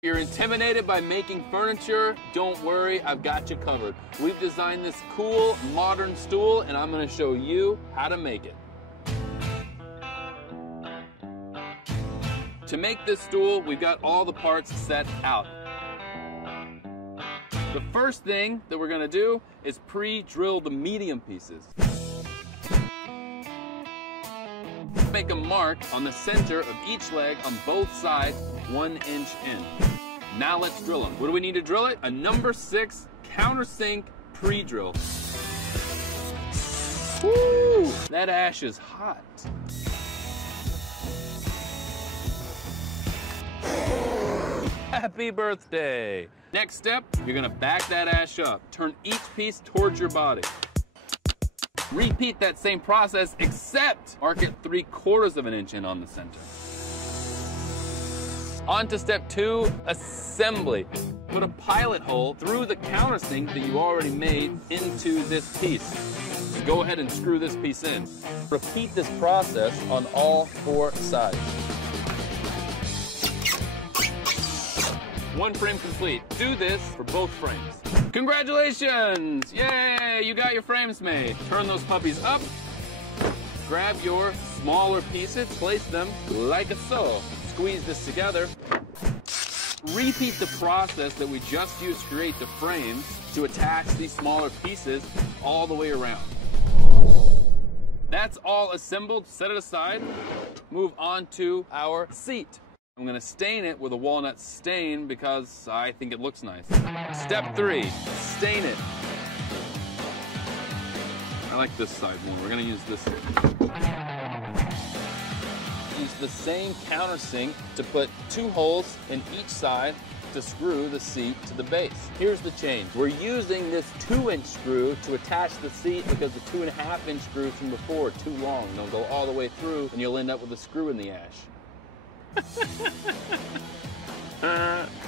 You're intimidated by making furniture? Don't worry, I've got you covered. We've designed this cool, modern stool, and I'm gonna show you how to make it. To make this stool, we've got all the parts set out. The first thing that we're gonna do is pre-drill the medium pieces. Make a mark on the center of each leg on both sides, 1 inch in. Now let's drill them. What do we need to drill it? A number 6 countersink pre-drill. Woo! That ash is hot. Happy birthday! Next step, you're gonna back that ash up. Turn each piece towards your body. Repeat that same process, except mark it 3/4 of an inch in on the center. On to step 2, assembly. Put a pilot hole through the countersink that you already made into this piece. Go ahead and screw this piece in. Repeat this process on all 4 sides. 1 frame complete. Do this for both frames. Congratulations! Yay! You got your frames made. Turn those puppies up. Grab your smaller pieces, place them like so. Squeeze this together. Repeat the process that we just used to create the frames to attach these smaller pieces all the way around. That's all assembled. Set it aside. Move on to our seat. I'm gonna stain it with a walnut stain because I think it looks nice. Step 3, stain it. I like this side more. We're gonna use this. Use the same countersink to put 2 holes in each side to screw the seat to the base. Here's the change. We're using this 2-inch screw to attach the seat because the 2.5-inch screws from before are too long. They'll go all the way through and you'll end up with a screw in the ash.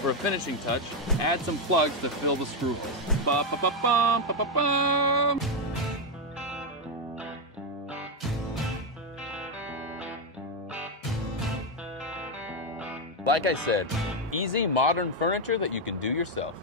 For a finishing touch, add some plugs to fill the screw hole. Ba-ba-ba-bum, ba-ba-bum. Like I said, easy modern furniture that you can do yourself.